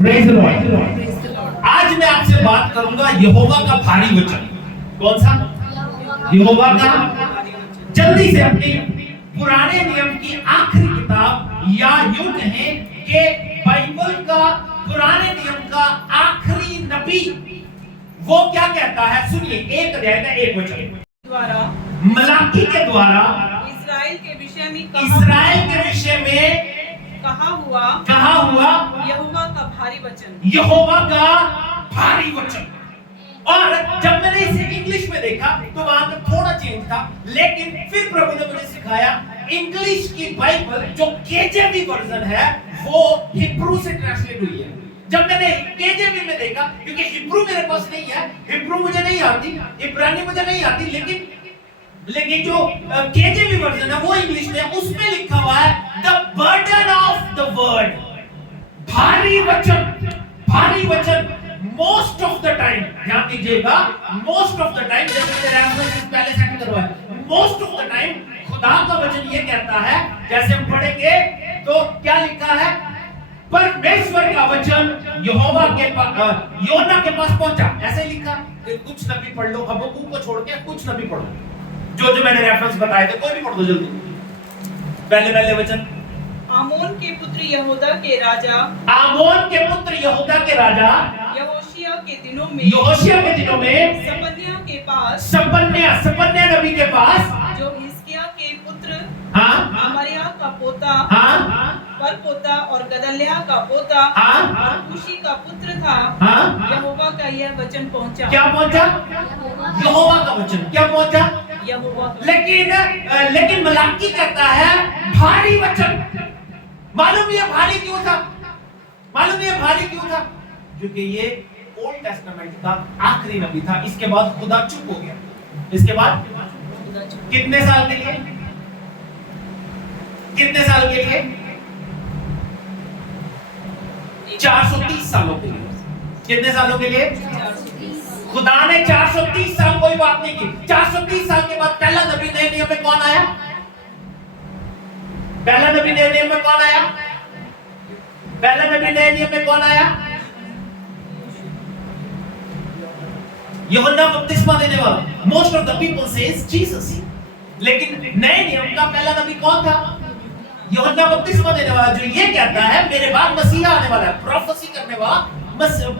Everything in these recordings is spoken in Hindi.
Praise the Lord. आज मैं आपसे बात करूंगा यहोवा का भारी वचन। कौन सा? यहोवा का। जल्दी से अपनी पुराने नियम की आखिरी किताब, या यूं कहें कि बाइबल का पुराने नियम का आखिरी नबी वो क्या कहता है, सुनिए। एक अध्याय का एक वचन द्वारा मलाकी के द्वारा इस्राएल के विषय में कहा हुआ यहोवा का भारी वचन। यहोवा का भारी वचन। और जब मैंने इसे इंग्लिश में देखा तो वहां पे थोड़ा चेंज था, लेकिन फिर प्रभु ने मुझे सिखाया इंग्लिश की बाइबल जो केजेवी वर्जन है वो हिब्रू से ट्रांसलेट हुई है। जब मैंने केजेवी में देखा, क्योंकि हिब्रू मेरे पास नहीं है, हिब्रू मुझे नहीं आती, इब्रानी मुझे नहीं आती, लेकिन जो केजेवी वर्जन है वो इंग्लिश में, उसमें लिखा हुआ है the burden of the word, भारी वचन। भारी वचन मोस्ट ऑफ द टाइम, ध्यान दीजिएगा, मोस्ट ऑफ द टाइम, जैसे मैंने रेफरेंस पहले सेट करवाया, मोस्ट ऑफ द टाइम खुदा का वचन ये कहता है, जैसे हम पढ़ेंगे तो क्या लिखा है, परमेश्वर का वचन यहोवा के पास, योना के पास पहुंचा, ऐसे लिखा। कुछ नबी पढ़ लो, हबक्कूक को छोड़ के कुछ नबी पढ़ लो, जो मैंने रेफरेंस बताए थे, कोई भी पढ़ दो जल्दी। पहले वचन, आमोन के पुत्र यहूदा के राजा, आमोन के पुत्र यहूदा के राजा यहोशिया के दिनों में सपन्या नबी के पास, जो हिजकिय्याह के पुत्र अमर्याह का पोता, परपोता और गदल्याह का पोता और कुशी का पुत्र था, यहोवा का यह वचन पहुंचा। क्या पहुंचा? यहोवा का वचन क्या पहुंचा? यहोवा। लेकिन मलाकी कहता है भारी वचन। मालूम ये भारी क्यों था? क्योंकि ये ओल्ड टेस्टामेंट का आखिरी नबी था। इसके बाद खुदा चुप हो गया। इसके बाद कितने साल के लिए? 430 सालों के लिए। कितने सालों के लिए? खुदा ने 430 साल कोई बात नहीं की। 430 साल के बाद पहला नबी नए नियम में कौन आया? पहला नबी नए नियम में कौन आया? यूहन्ना बपतिस्मा देने वाला। Most of the people says Jesus. लेकिन नए नियम का पहला नबी कौन था? यूहन्ना बपतिस्मा देने वाला, जो ये कहता है मेरे बाद मसीहा आने वाला है। प्रोफेसी करने वाला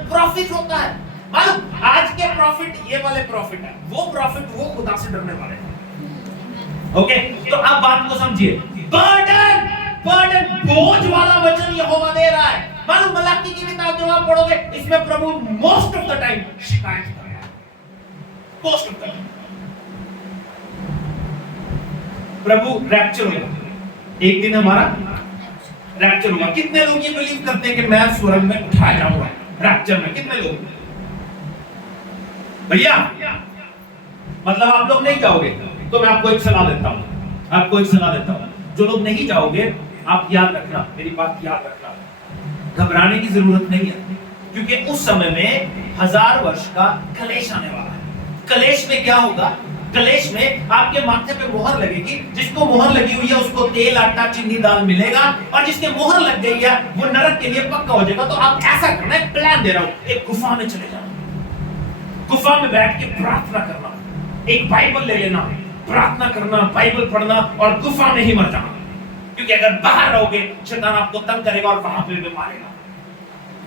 प्रॉफिट होता है। मालूम, आज के प्रॉफिट ये वाले प्रॉफिट है, वो प्रॉफिट वो खुदा से डरने वाले हैं। ओके, तो अब बात को समझिए। बर्डन बोझ वाला वचन यहोवा दे रहा है। मालूम, मलाकी की किताब जब आप पढ़ोगे, इसमें प्रभु मोस्ट ऑफ द टाइम शिकायत कर रहा है। Most of the time Prabhu rapture होगा, एक दिन हमारा रैप्चर होगा। कितने लोग ये बिलीव करते हैं कि मैं स्वर्ग में उठाया जाऊंगा रैप्चर में? कितने लोग? भैया, मतलब आप लोग नहीं जाओगे? तो मैं आपको एक सलाह देता हूं, जो लोग नहीं जाओगे, आप याद रखना, मेरी बात याद रखना, घबराने की जरूरत नहीं है, क्योंकि उस समय में 1000 वर्ष का कलेश आने वाला है। कलेश में क्या होगा? कलेश में आपके माथे पे मोहर लगेगी। जिसको मोहर लगी हुई है उसको तेल, आटा, चीनी, दाल मिलेगा, और जिसके मोहर लग गई है वो नरक के लिए पक्का हो जाएगा। तो आप ऐसा करना, एक प्लान दे रहा हूं, एक गुफा में चले जाना, गुफा में बैठ के प्रार्थना करना, एक बाइबल ले लेना, प्रार्थना करना, बाइबल पढ़ना, और गुफा में ही मर जाना। क्योंकि अगर बाहर रहोगे शैतान आपको तंग करेगा और वहां पे भी मारेगा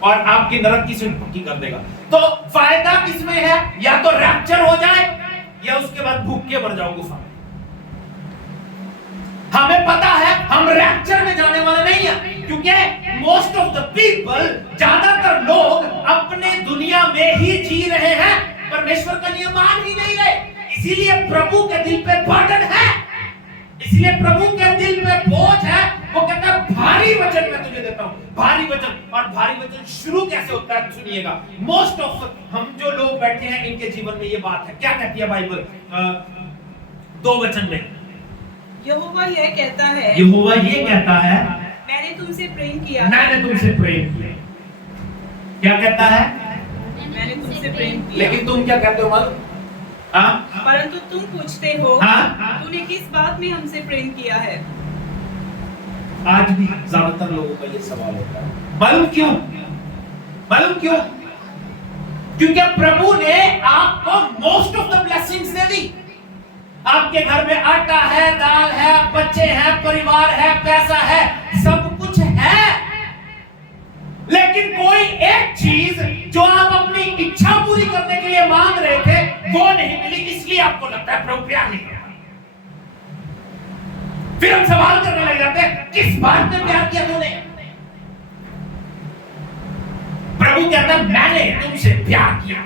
और आपकी नरक की सीट पक्की कर देगा। तो फायदा किसमें है? या तो रैप्चर हो जाए या उसके बाद भूख के मर जाओ गुफा में। हमें पता है हम रैप्चर में जाने वाले नहीं हैं, क्योंकि मोस्ट ऑफ द पीपल, ज्यादातर लोग अपने दुनिया में ही जी रहे हैं, परमेश्वर का नियम मान ही नहीं रहे। इसीलिए प्रभु के दिल पे बर्डन है, इसलिए प्रभु के दिल पे बोझ है। वो कहता है भारी वचन मैं तुझे देता हूं, भारी वचन। और भारी वचन शुरू कैसे होता है सुनिएगा। मोस्ट ऑफ हम जो लोग बैठे हैं इनके जीवन में ये बात है। क्या कहती है बाइबल? 2 वचन में यहोवा ये कहता है, मैंने तुमसे प्रेम किया। क्या कहता है? मैंने तुमसे प्रेम किया। लेकिन तुम क्या कहते हो? मालूम? परंतु तुम पूछते हो तूने किस बात में हमसे प्रेम किया है? आज भी ज्यादातर लोगों का ये सवाल होता है। मालूम क्यों? मालूम क्यों? क्योंकि प्रभु ने आपको मोस्ट ऑफ द ब्लेसिंग्स दे दी। आपके घर में आटा है, दाल है, बच्चे हैं, परिवार है, पैसा है, सब कुछ है। लेकिन कोई एक चीज जो आप अपनी इच्छा पूरी करने के लिए मांग रहे थे वो नहीं मिली, इसलिए आपको लगता है प्रभु प्यार नहीं किया। फिर हम सवाल करने लग जाते हैं, किस बात में प्यार किया तूने? प्रभु कहता है मैंने तुमसे प्यार किया।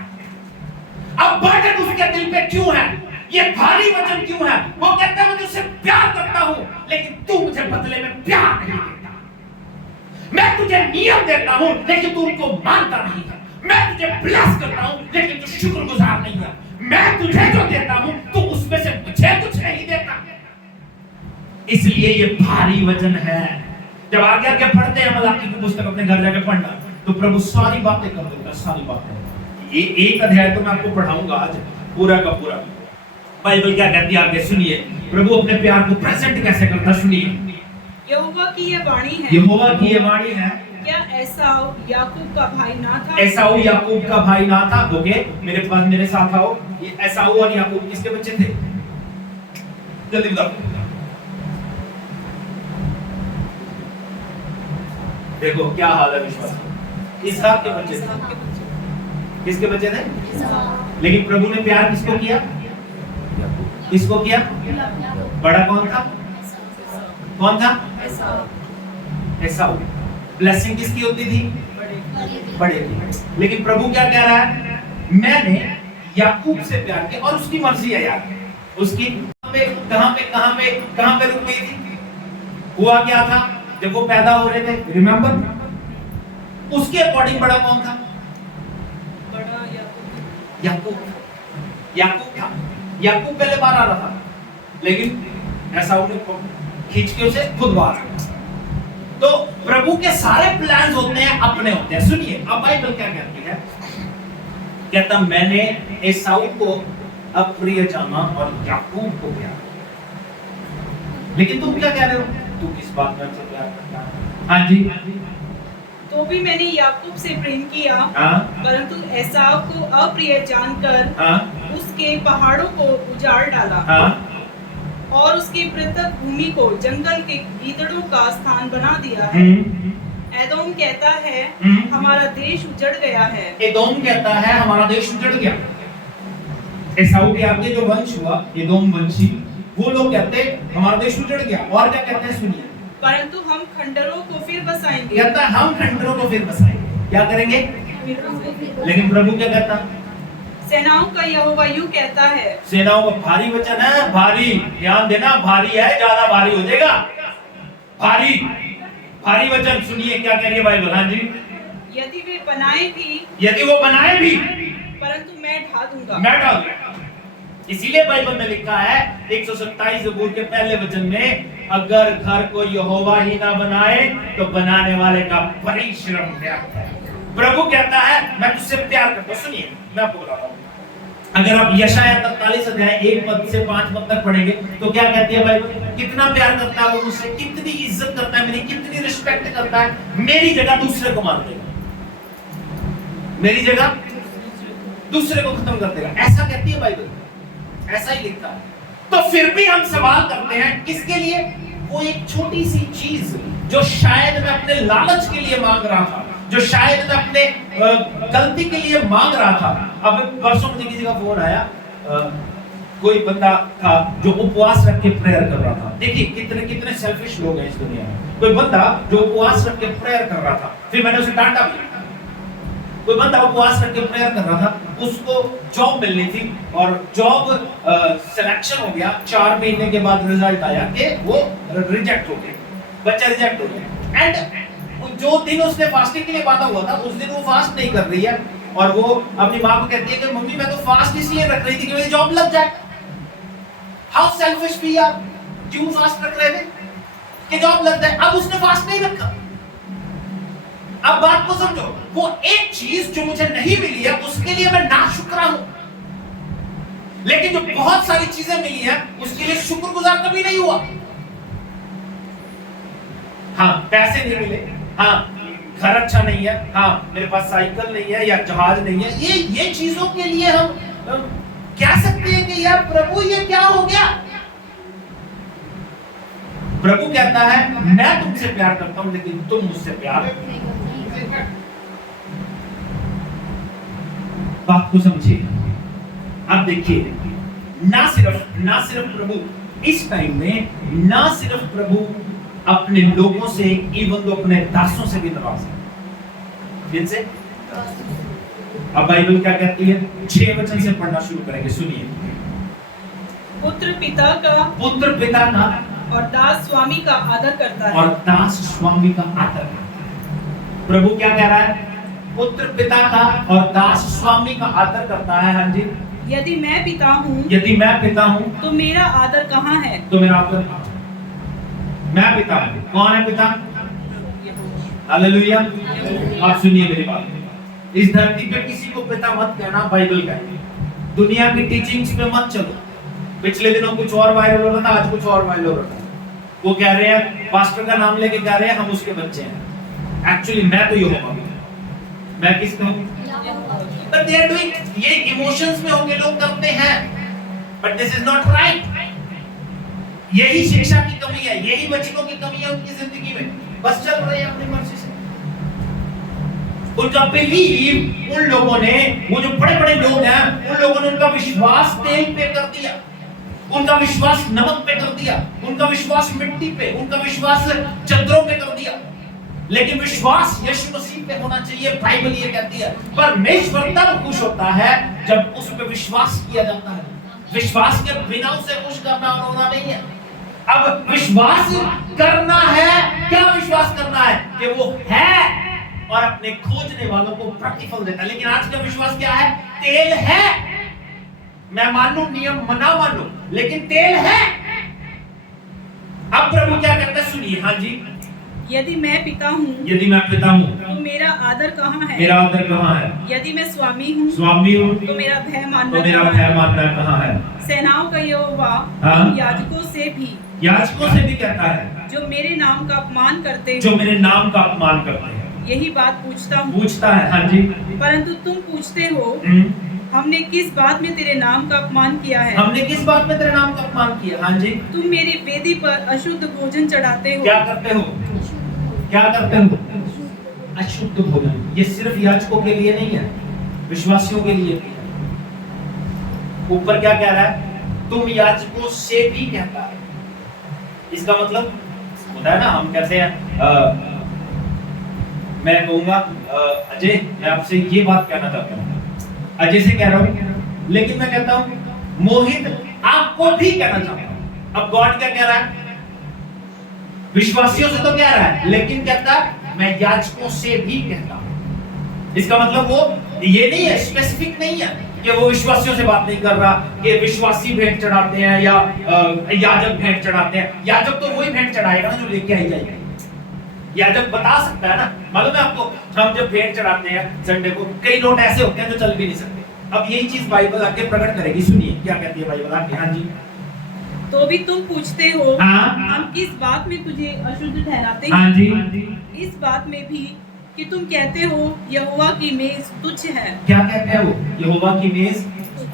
अब बर्डन उसके दिल पे क्यों है? ये भारी वचन क्यों है? वो कहता है मैं तुझसे प्यार करता हूं, लेकिन तू मुझे बदले में प्यार नहीं देता। मैं तुझे नियम देता हूं, लेकिन तू उनको मानता नहीं है। मैं तुझे ब्लेस करता हूं, लेकिन तू शुक्रगुजार नहीं है। मैं तुझे जो देता हूं, तू उसमें से मुझे कुछ नहीं देता। इसलिए ये भारी वचन है। जब आगे आगे पढ़ते हैं मलाकी की पुस्तक, अपने घर जाके पढ़ना, तो प्रभु सारी बातें कर देता, सारी बातें। ये एक अध्याय तो मैं आपको पढ़ाऊंगा आज पूरा का पूरा। बाइबल क्या कहती है आगे सुनिए। प्रभु अपने प्यार को प्रेजेंट कैसे करता, सुनिए। यहोवा की ये वाणी है, यहोवा की ये वाणी है, क्या एसाव याकूब का भाई ना था? एसाऊ याकूब का भाई ना था? ओके, मेरे पास, मेरे साथ आओ। ये एसाऊ और याकूब किसके बच्चे थे? जल्दी बताओ। देखो क्या हाल है विश्वास। इसहाक के बच्चे थे। किसके बच्चे थे? लेकिन प्रभु ने प्यार किसको किया? किसको किया? बड़ा कौन था? कौन था? एसाऊ। ब्लेसिंग किसकी होती थी? बड़े की। लेकिन प्रभु क्या कह रहा है? मैंने याकूब से प्यार किया, और उसकी मर्जी है यार। उसकी कहां पे रुक गई थी? हुआ क्या था जब वो पैदा हो रहे थे? रिमेंबर, उसके अकॉर्डिंग बड़ा कौन था? बड़ा याकूब था। याकूब पहले बाहर आ रहा था, लेकिन एसाऊ ने खींच के उसे खुद बाहर। तो प्रभु के सारे प्लान होते हैं, अपने होते हैं। सुनिए अब बाइबल क्या कहती है। कहता मैंने एसाऊ को अप्रिय जाना और याकूब को प्यार। लेकिन तुम क्या कह रहे हो? तू किस बात में हमसे प्यार करता है? हाँ जी। तो भी मैंने याकूब से प्रेम किया, परंतु एसाव को अप्रिय जानकर उसके पहाड़ों को उजाड़ डाला और उसकी पृथक भूमि को जंगल के गीदड़ों का स्थान बना दिया है। एदोम कहता है हमारा देश उजड़ गया है। एदोम कहता है हमारा देश उजड़ गया। एसाऊ के आगे जो वंश हुआ, एदोम वंशी, वो लोग कहते हमारा देश उजड़ गया। और क्या कहते हैं सुनिए। परंतु हम खंडरों को फिर बसाएंगे। कहता है हम खंडरों को फिर बसाएंगे। क्या करेंगे? लेकिन प्रभु क्या कहता? सेनाओं का यहोवा यूं कहता है। सेनाओं का भारी वचन है, भारी, ध्यान देना, भारी है, ज्यादा भारी हो जाएगा। भारी वचन सुनिए क्या कह रही है बाइबल। हाँ जी। यदि वे बनाए भी, परंतु मैं ढा दूंगा। इसीलिए बाइबल में लिखा है 127 ज़बूर के पहले वचन में, अगर घर को यहोवा ही ना बनाए तो बनाने वाले का परिश्रम व्यर्थ है। प्रभु कहता है मैं तुझसे प्यार करता हूं। सुनिए मैं आपको बताता हूं। अगर आप यशाया 43 अध्याय 1 पद से 5 पद तक पढ़ेंगे तो क्या कहती है बाइबल? कितना प्यार करता है वो मुझसे, कितनी इज्जत करता है मेरी, कितनी रिस्पेक्ट करता है। मेरी जगह दूसरे को मार देगा, मेरी जगह दूसरे को खत्म कर देगा। ऐसा कहती है बाइबल, ऐसा ही लिखता है। तो फिर भी हम सवाल करते हैं किसके लिए? वो एक छोटी सी चीज जो शायद मैं अपने लालच के लिए मांग रहा था, जो शायद मैं अपने गलती के लिए मांग रहा था। अब परसों मुझे किसी का फोन आया, कोई बंदा था जो उपवास रख के प्रेयर कर रहा था। देखिए कितने सेल्फिश लोग हैं इस दुनिया में। कोई बंदा जो उपवास रख के प्रेयर कर रहा था, फिर मैंने उसे डांटा भी। कोई बंदा उपवास रख के प्रेयर कर रहा था, उसको जॉब मिलनी थी और जॉब सिलेक्शन हो गया। 4 महीने के बाद रिजल्ट आया कि वो रिजेक्ट हो गया, बच्चा रिजेक्ट हो गया। एंड जो दिन उसने फास्टिंग के लिए बांधा हुआ था, उस दिन वो फास्ट नहीं कर रही है और वो अपनी माँ को कहती है कि मम्मी मैं तो फास्ट इसलिए रख रही थी कि मेरी जॉब लग जाए। How selfish we are. क्यों फास्ट रख रहे थे? कि जॉब लग जाए। अब उसने फास्ट नहीं रखा। अब बात को समझो, वो एक चीज जो मुझे नहीं मिली है उसके लिए मैं नाशुक्र हूं, लेकिन जो बहुत सारी चीजें मिली है उसके लिए शुक्रगुजार कभी नहीं हुआ। हाँ पैसे नहीं मिले, हाँ घर अच्छा नहीं है, हाँ मेरे पास साइकिल नहीं है या जहाज नहीं है, ये चीजों के लिए हम कह सकते हैं कि यार प्रभु ये क्या हो गया। प्रभु कहता है मैं तुमसे प्यार करता हूं लेकिन तुम मुझसे प्यार। बात को समझिए। अब देखिए, ना सिर्फ प्रभु इस टाइम में, ना सिर्फ प्रभु अपने लोगों से, इवन तो अपने दासों से भी नाराज है। जिनसे अब बाइबल क्या कहती है, 6 वचन से पढ़ना शुरू करेंगे, सुनिए। पुत्र पिता का और दास स्वामी का आदर करता है। और दास स्वामी का आदर करता है। प्रभु क्या कह रहा है, पुत्र पिता का और दास स्वामी का आदर करता है। हाँ जी, यदि मैं पिता हूँ तो मेरा आदर कहाँ है? तो मेरा आदर, मैं पिता हूँ, कौन है पिता? हालेलुया। आप सुनिए मेरी बात, इस धरती पे किसी को पिता मत कहना, बाइबल कहती है। दुनिया की टीचिंग्स पे मत चलो। पिछले दिनों कुछ और वायरल हो रहा था, आज कुछ और वायरल हो रहा था। वो कह रहे हैं, पास्टर का नाम लेके कह रहे हैं हम उसके बच्चे हैं। एक्चुअली मैं तो यहोवा हूं। मैं किसका हूं? But they are doing, ये इमोशंस में होके लोग करते हैं, but this is not right। यही शिक्षा की कमी है, यही वचनों की कमी है उनकी जिंदगी में। बस चल रहे हैं अपनी मर्जी से। उनका बिलीव, उन लोगों ने, वो जो बड़े बड़े लोग हैं, उन लोगों ने उनका विश्वास तेल पे कर दिया, उनका विश्वास नमक पे कर दिया, उनका विश्वास मिट्टी पे, उनका विश्वास चद्दरों पे कर दिया। लेकिन विश्वास यीशु मसीह पे होना चाहिए। बाइबल ये कहती है परमेश्वर तब खुश होता है जब उस पे विश्वास किया जाता है। विश्वास के बिना उसे खुश करना और होना नहीं है। अब विश्वास करना है, क्या विश्वास करना है? कि वो है और अपने खोजने वालों को प्रतिफल देता है। लेकिन आज का विश्वास क्या है? तेल है, मैं मानू नियम ना मानू, लेकिन तेल है। अब प्रभु क्या कहता है, सुनिए। हाँ जी, यदि मैं पिता हूँ तो मेरा आदर कहाँ है? मेरा आदर कहाँ है? यदि मैं स्वामी हूँ तो मेरा भय मानना कहाँ है? सेनाओं का यहोवा याजकों से भी कहता है, जो मेरे नाम का अपमान करते हैं, यही बात पूछता है। हाँ जी, परंतु तुम पूछते हो हमने किस बात में तेरे नाम का अपमान किया है? हमने किस बात में तेरे नाम का अपमान किया? हाँ जी, तुम मेरी वेदी पर अशुद्ध भोजन चढ़ाते हो। क्या करते हो? अशुद्ध भोजन। ये सिर्फ याजकों के लिए नहीं है, विश्वासियों के लिए भी है। ऊपर क्या कह रहा है? तुम याजकों से भी कहता है। इसका मतलब होता है ना, हम कहते हैं मैं कहूंगा अजय, मैं आपसे ये बात कहना चाहता हूँ, अजय से कह रहा हूँ, लेकिन मैं कहता हूँ मोहित आपको भी कहना चाहता हूँ। अब गॉड क्या कह रहा है? विश्वासियों से तो कह रहा है, लेकिन कहता है मैं याजकों से भी कहता हूँ। इसका मतलब वो ये नहीं है, स्पेसिफिक नहीं है कि वो विश्वासियों से बात नहीं कर रहा कि विश्वासी भेंट चढ़ाते हैं या याजक भेंट चढ़ाते हैं। याजक तो वही भेंट चढ़ाएगा ना जो लेके आई जाएगी। याजक बता सकता है ना, मालूम है आपको, हम जब भेंट चढ़ाते हैं संडे को, कई लोग ऐसे होते हैं जो चल भी नहीं सकते। अब यही चीज बाइबल आगे प्रकट करेगी। सुनिए क्या कहती है बाइबल आगे। हाँ जी, तो भी तुम पूछते हो हम किस बात में तुझे अशुद्ध ठहराते हैं? हाँ जी, इस बात में भी कि तुम कहते हो यहोवा की मेज तुच्छ है। क्या कहते हो? यहोवा की मेज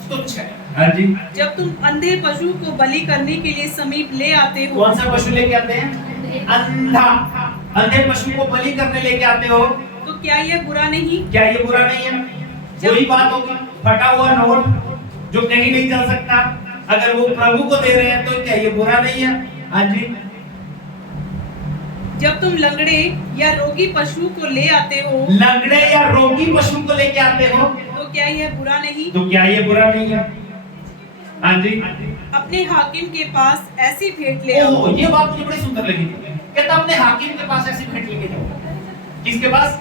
तुच्छ है। हाँ जी, जब तुम अंधे पशु को बलि करने के लिए समीप ले आते हो। कौन सा पशु लेके आते हैं? अंधे पशु को बलि करने लेके आते हो, तो क्या ये बुरा नहीं? क्या ये बुरा नहीं है? वही बात होगी, फटा हुआ नोट जो कहीं नहीं चल सकता, अगर वो प्रभु को दे रहे हैं तो क्या ये बुरा नहीं है? हाँ जी, जब तुम लंगड़े या रोगी पशु को ले आते हो, को लेके आते हो, तो क्या यह बुरा नहीं? है? हाँ जी, अपने हाकिम के पास ऐसी भेंट ले आओ। ये बात मुझे बड़ी सुंदर लगी। कहता अपने हाकिम के पास ऐसी भेंट लेके जाओ। किसके पास?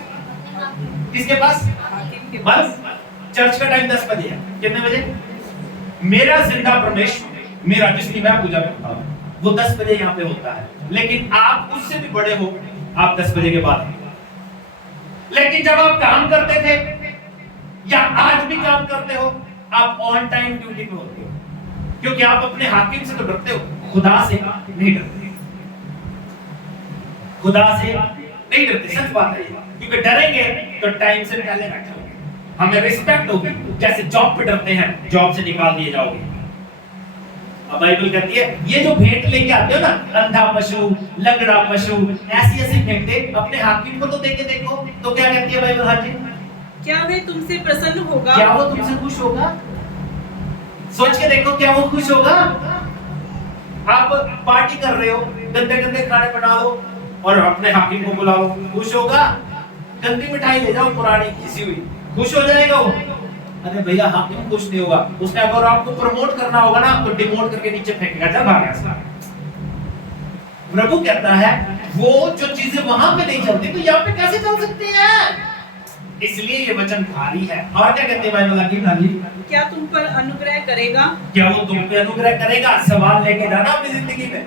हाकिम के पास। बस चर्च का टाइम 10 बजे है। कितने बजे? मेरा जिंदा परमेश्वर, मेरा जिसकी मैं पूजा करता हूँ, वो 10 बजे यहाँ पे होता है। लेकिन आप उससे भी बड़े हो, आप 10 बजे के बाद। लेकिन जब आप काम करते थे या आज भी काम करते हो, आप ऑन टाइम ड्यूटी पे होते हो, क्योंकि आप अपने हाकिम से तो डरते हो, खुदा से नहीं डरते। सच बात है। क्योंकि डरेंगे तो टाइम से पहले बैठोगे, हमें रिस्पेक्ट होगी, जैसे जॉब पे डरते हैं जॉब से निकाल दिए जाओगे। अब बाइबल कहती है ये जो भेंट लेके आते हो ना, अंधा पशु, लंगड़ा पशु, ऐसी ऐसी भेंटें अपने हाकिम को तो देके देखो, तो क्या कहती है बाइबल? हाँ जी, क्या वे तुमसे प्रसन्न होगा? क्या वो तुमसे खुश होगा? सोच के देखो, क्या वो खुश होगा? आप पार्टी कर रहे हो, गंदे गंदे खाने बना लो और अपने हाकिम को बुलाओ, खुश होगा? गंदी मिठाई ले जाओ पुरानी घिसी हुई, खुश हो जाएगा वो? अरे भैया हाकिम खुश नहीं होगा। उसने अगर आपको प्रमोट करना होगा ना तो डिमोट करके नीचे फेंकेगा, चल भाग ऐसा। प्रभु कहता है वो जो चीजें वहां पे नहीं चलती तो यहाँ पे कैसे चल सकती हैं? इसलिए ये वचन भारी है। और क्या कहते हैं बाइबल आगे? क्या तुम पर अनुग्रह करेगा? क्या वो तुम पे अनुग्रह करेगा? सवाल लेके जाना अपनी जिंदगी में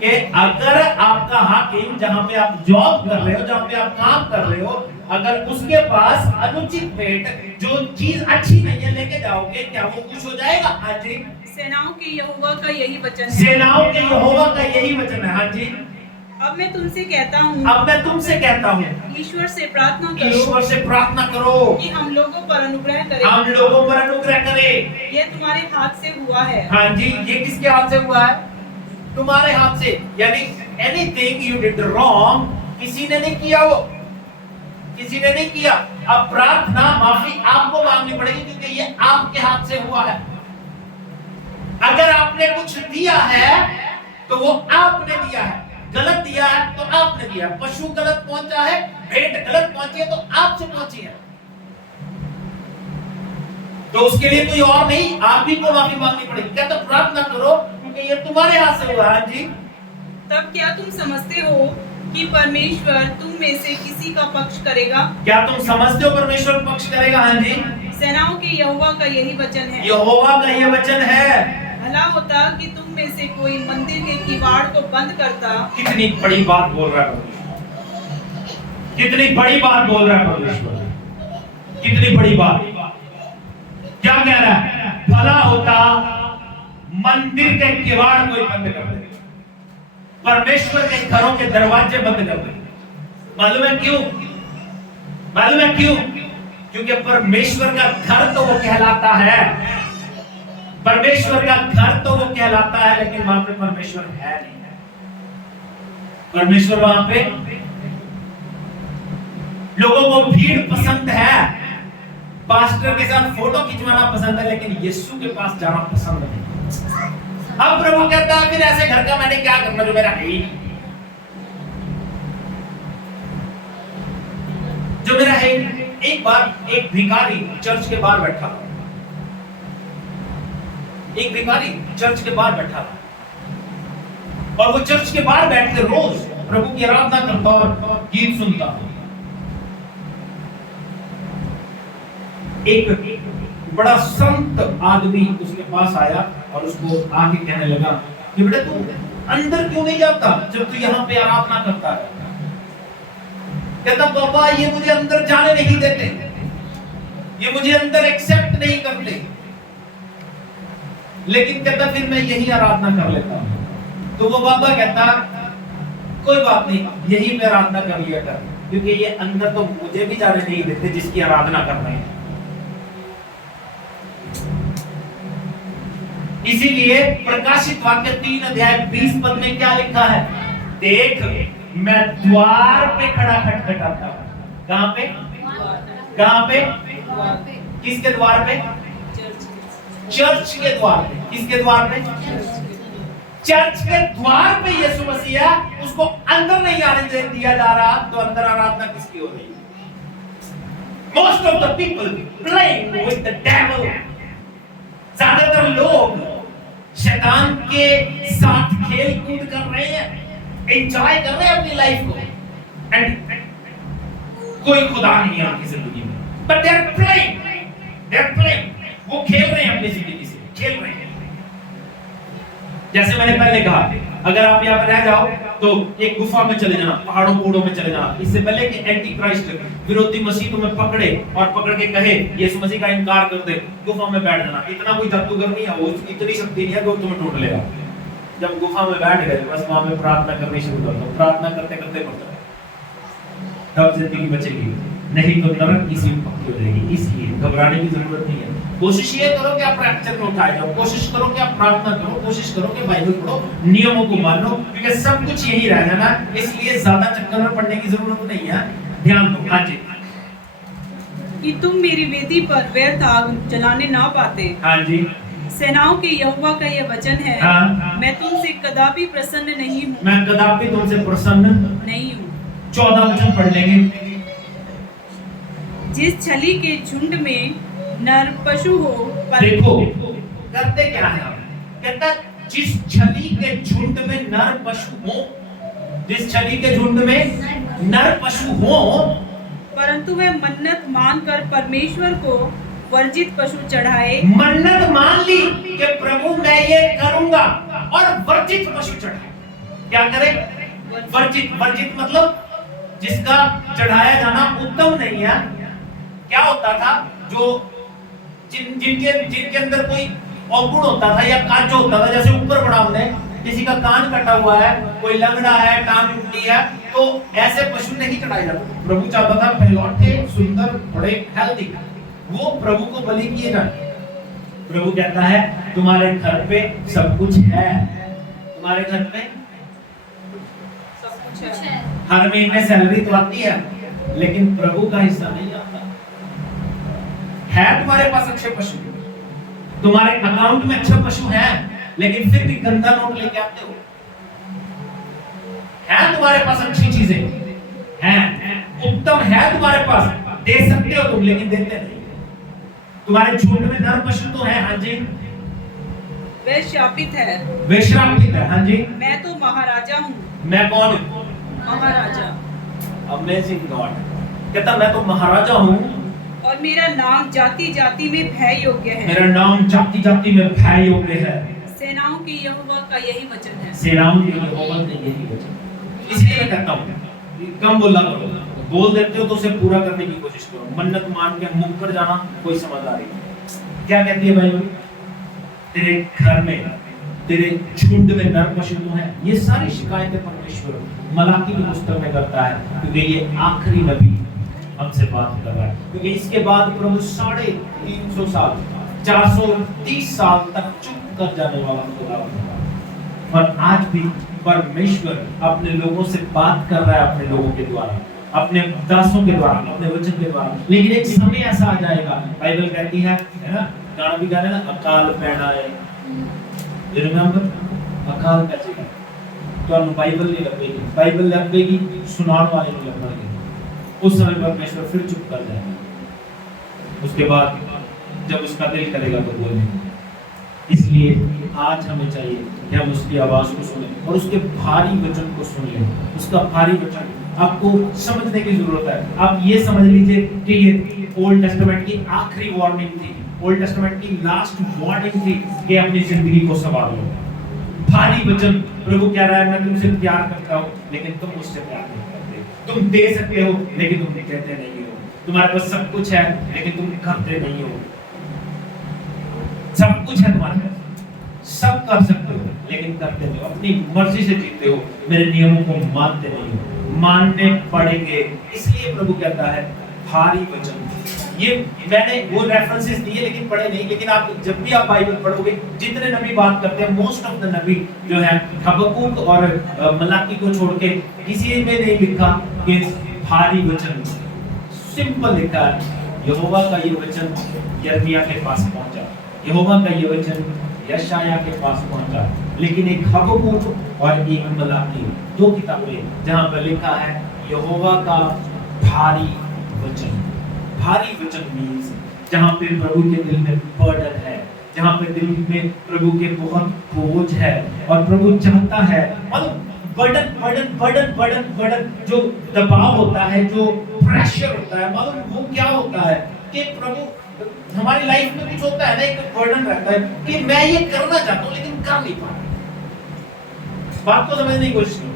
कि अगर आपका हाकिम जहां पे आप जॉब कर रहे हो, जहां पे आप काम कर रहे हो, अगर उसके पास अनुचित भेंट जो चीज अच्छी नहीं है लेके जाओगे, क्या वो खुश हो जाएगा? हाँ जी। सेनाओं के यहोवा का यही वचन है। सेनाओं के यहोवा का यही वचन है। हाँ जी। अब मैं तुमसे कहता हूँ, अब मैं तुमसे कहता हूँ, ईश्वर से प्रार्थना करो, ईश्वर से प्रार्थना करो कि हम लोगों पर अनुग्रह करे, हम लोगों पर अनुग्रह करे। ये तुम्हारे हाथ से हुआ है। हाँ जी, ये किसके हाथ से हुआ है? तुम्हारे हाथ से। यानी एनीथिंग यू डिड रॉन्ग, किसी ने नहीं किया, वो किसी ने नहीं किया। अब प्रार्थना माफी आपको मांगनी पड़ेगी क्योंकि ये आपके हाथ से हुआ है। अगर आपने कुछ दिया है तो वो आपने दिया है, गलत दिया है तो आपने दिया। पशु गलत पहुंचा है, भेंट गलत पहुंची है तो आपसे पहुंची है, तो उसके लिए कोई और नहीं, आप ही को माफी मांगनी पड़ेगी। क्या तो प्रार्थना करो क्योंकि ये तुम्हारे हाथ से हुआ है। जी। तब क्या तुम समझते हो कि परमेश्वर तुम में से किसी का पक्ष करेगा? क्या तुम समझते हो परमेश्वर पक्ष करेगा? हाँ जी। सेनाओं के यहोवा का यही वचन है। यहोवा का ये वचन है। भला होता कि तुम में से कोई मंदिर के किवाड़ को बंद करता। कितनी बड़ी बात बोल रहा है परमेश्वर, कितनी बड़ी बात बोल रहा है परमेश्वर, कितनी बड़ी बात। क्या कह रहा है? भला होता मंदिर के किवाड़ कोई बंद कर दे, परमेश्वर के घरों के दरवाजे बंद कर दे। मालूम है क्यों? मालूम है क्यों? क्योंकि परमेश्वर का घर तो वो कहलाता है, परमेश्वर का घर तो वो कहलाता है, लेकिन वहां पे परमेश्वर है नहीं है। परमेश्वर वहां पे, लोगों को भीड़ पसंद है, पास्टर के साथ फोटो खिंचवाना पसंद है, लेकिन यीशु के पास जाना पसंद नहीं। अब प्रभु कहता है फिर ऐसे घर का मैंने क्या करना जो मेरा है ही नहीं, जो मेरा है ही नहीं। एक बार एक भिखारी चर्च के बाहर बैठा, एक भिखारी चर्च के बाहर बैठा और वो चर्च के बाहर बैठ कर रोज प्रभु की आराधना करता और गीत सुनता। एक बड़ा संत आदमी उसके पास आया और उसको आके कहने लगा कि बेटा तू अंदर क्यों नहीं जाता जब तू यहाँ पे आराधना करता है? कहता बाबा ये मुझे अंदर जाने नहीं देते, ये मुझे अंदर एक्सेप्ट नहीं करते, लेकिन कहता फिर मैं यही आराधना कर लेता हूं। तो वो बाबा कहता कोई बात नहीं, यही मैं आराधना कर लिया कर, क्योंकि ये अंदर तो मुझे भी जाने नहीं देते जिसकी आराधना कर रहे हैं। इसीलिए प्रकाशित वाक्य 3 अध्याय 20 पद में क्या लिखा है? देख मैं द्वार पे खड़ा खटखटाता हूं। कहां पे? कहां पे? किसके द्वार पे? चर्च के द्वार पे। किसके द्वार पे? चर्च के द्वार पे यीशु मसीह है, उसको अंदर नहीं आने दिया जा रहा, तो अंदर आराधना किसकी हो रही? Most of the people playing with the devil. ज्यादातर लोग शैतान के साथ खेल कूद कर रहे हैं, एंजॉय कर रहे हैं अपनी लाइफ को, एंड कोई खुदा नहीं है उनकी जिंदगी में, बट दे आर प्लेइंग, वो खेल रहे हैं अपनी जिंदगी से, खेल रहे हैं। जैसे मैंने पहले कहा, अगर आप यहाँ पे रह जाओ तो एक गुफा में चले जाना, पहाड़ों पहाड़ों में चले जाना, इससे पहले कि एंटी क्राइस्ट विरोधी मसीह तुम्हें पकड़े और पकड़ के कहे यीशु मसीह का इनकार कर दे, गुफा में बैठ जाना। इतना कोई जादूगर नहीं है, वो इतनी शक्ति नहीं है कि वो तुम्हें ढूंढ लेगा। जब गुफा में बैठ गए बस वहां में प्रार्थना करनी शुरू कर दो, प्रार्थना करते करते मर जाओ। तब जिंदगी बचेगी, नहीं तो नरक की सीट पक्की हो जाएगी। इसलिए घबराने की जरूरत नहीं है। कोशिश ये करो कि आप रैप्चर में उठाए जाओ, कोशिश करो कि आप प्रार्थना करो, कोशिश करो कि बाइबल पढ़ो, नियमों को मानो, क्योंकि सब कुछ यही रह जाना, इसलिए ज्यादा चक्कर में पड़ने की जरूरत नहीं है। ध्यान दो। हाँ जी, कि तुम मेरी वेदी पर व्यर्थ आग जलाने ना पाते। हाँ जी, सेनाओं के यहोवा का यह वचन है, हाँ। मैं तुमसे कदापि प्रसन्न नहीं हूँ, मैं कदापि तुमसे प्रसन्न नहीं हूँ। 14 वचन पढ़ लेंगे। जिस छली के झुंड में नर पशु हो, देखो करते क्या है, कहता जिस छली के झुंड में नर पशु हो, जिस छली के झुंड में नर पशु हो, परंतु वह मन्नत मानकर परमेश्वर को वर्जित पशु चढ़ाए। मन्नत मान ली कि प्रभु मैं ये करूंगा और वर्जित पशु चढ़ाए। क्या करे? वर्जित। वर्जित मतलब जिसका चढ़ाया जाना उत्तम नहीं है। क्या होता था, जो जिनके अंदर कोई अवगुण होता था या काज होता था, जैसे ऊपर पड़ा हमने, किसी का कान कटा हुआ है, कोई लंगड़ा है, टांग टूटी है, तो ऐसे पशु नहीं चढ़ाए जाते। प्रभु चाहता था पहलौठे, सुंदर, बड़े, हेल्दी, वो प्रभु को बलि किए जाए। प्रभु कहता है तुम्हारे घर पे सब कुछ है, तुम्हारे घर पे सब कुछ है। हर महीने सैलरी तो आती है, लेकिन प्रभु का हिस्सा नहीं आता है। तुम्हारे पास अच्छे पशु, तुम्हारे अकाउंट में अच्छे पशु हैं, लेकिन फिर भी गंदा नोट लेके आते हो। है तुम्हारे पास अच्छी चीजें हैं, उत्तम है तुम्हारे पास, दे सकते हो तुम, लेकिन देते नहीं। तुम्हारे झुंड में नर पशु तो है, हाँ जी, वे शापित है, वे श्रापित है, हाँ जी। मैं तो महाराजा हूँ। मैं कौन हूँ? महाराजा। अमेजिंग गॉड, कहता मैं तो महाराजा हूँ और मेरा नाम जाति जाति में भय योग्य है। मेरा नाम जाति जाति में भय योग्य है। सेनाओं के यहोवा का यही वचन है। सेनाओं के यहोवा का यही वचन। इसलिए मैं कहता हूँ कम बोला करो, बोल देते हो तो उसे पूरा करने की कोशिश करो। मन्नत मान के मुंह पर जाना कोई समझदारी नहीं। क्या कहती है बाइबल? तेरे घर में, तेरे झुंड में नर पशु तो है। ये सारी शिकायतें परमेश्वर मलाकी की पुस्तक में करता है, क्योंकि ये आखिरी नबी हमसे बात कर रहा है। क्योंकि इसके बाद प्रभु 350 साल, 430 साल तक चुप कर जाने वाला खुदा होगा। और आज भी परमेश्वर अपने लोगों से बात कर रहा है, अपने लोगों के द्वारा, अपने दासों के द्वारा, अपने वचन के द्वारा। लेकिन एक समय ऐसा आ जाएगा, बाइबल कहती है ना, गाना भी गा रहे ना, अकाल पैना है, रिमेंबर, अकाल पैचेगा तो बाइबल नहीं लगेगी, बाइबल लगेगी, सुनाने वाले नहीं लगेंगे। उस समय परमेश्वर फिर चुप कर जाएगा। उसके बाद जब उसका दिल करेगा तो बोलेंगे। इसलिए आज हमें चाहिए कि हम उसकी आवाज को सुने और उसके भारी वचन को सुन लें। उसका भारी वचन आपको समझने की जरूरत है। आप ये समझ लीजिए कि ये ओल्ड टेस्टामेंट की आखिरी वार्निंग थी, ओल्ड टेस्टामेंट की लास्ट वार्निंग थी कि अपनी जिंदगी को संभाल लो। भारी वचन, प्रभु कह रहा है मैं तुमसे प्यार करता हूँ, लेकिन तुम मुझसे प्यार नहीं करते। तुम दे सकते हो, लेकिन तुम देते नहीं हो। तुम्हारे पास सब कुछ है, लेकिन तुम करते नहीं हो। सब कुछ है तुम्हारे पास, सब कर सकते हो, लेकिन करते नहीं हो। अपनी मर्जी से जीते हो, मेरे नियमों को मानते नहीं हो। मानने पड़ेंगे। इसलिए प्रभु कहता है भारी वचन। ये मैंने वो रेफरेंसेस दिए लेकिन पढ़े नहीं, लेकिन आप जब भी आप बाइबल पढ़ोगे, जितने नबी बात करते हैं, मोस्ट ऑफ द नबी जो है हबक्कूक और मलाकी को छोड़ के किसी में नहीं लिखा कि भारी वचन। सिंपल लिखा है, यहोवा का ये वचन यिर्मयाह के पास पहुंचा, यहोवा का ये वचन यशायाह के पास पहुंचा। लेकिन एक हबक्कूक और एक मलाकी, दो किताबें जहां पर लिखा है यहोवा का भारी वचन। भारी वचन मीन्स जहां पे प्रभु के दिल में बर्डन है, जहां पे दिल में प्रभु के बहुत बोझ है और प्रभु चाहता है, मतलब burden burden burden burden burden, जो दबाव होता है, जो प्रेशर होता है, मतलब वो क्या होता है कि प्रभु हमारी लाइफ में कुछ होता है ना, एक बर्डन रहता है कि मैं ये करना चाहता हूं लेकिन कर नहीं पा रहा। बात को समझने की कोशिश करो।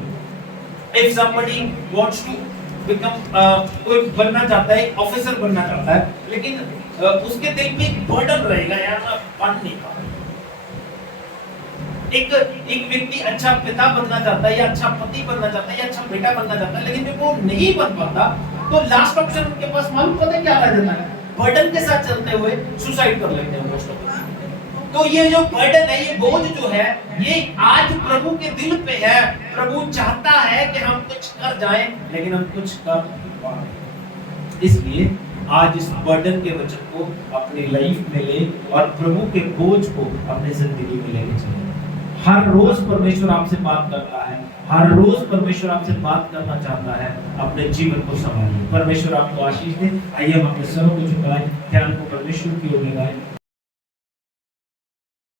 If somebody wants to become कोई बनना चाहता है, ऑफिसर बनना चाहता है, लेकिन उसके दिल में एक बर्डन रहेगा, यार मैं बन नहीं पा रहा। एक व्यक्ति अच्छा पिता बनना चाहता है या अच्छा पति बनना चाहता है या अच्छा बेटा बनना चाहता है, लेकिन जब वो नहीं बन पाता तो लास्ट ऑप्शन उनके पास मालूम पता है क्या रह जाता है? बर्डन के साथ चलते हुए सुसाइड कर लेते हैं मोस्ट ऑफ। तो ये जो बर्डन है, ये बोझ जो है, ये आज प्रभु के दिल पे है। प्रभु चाहता है कि हम कुछ कर जाएं, लेकिन हम कुछ कर नहीं पा रहे। इसलिए आज इस बर्डन के वचन को अपनी लाइफ में ले और प्रभु के बोझ को अपनी जिंदगी में लेके चले। हर रोज परमेश्वर आपसे बात करता है, हर रोज परमेश्वर आपसे बात करना चाहता है। अपने जीवन को संभालिए। परमेश्वर आपको आशीष दे। आइए हम अपने सरों को झुकाएं, ध्यान को परमेश्वर की ओर लगाएं।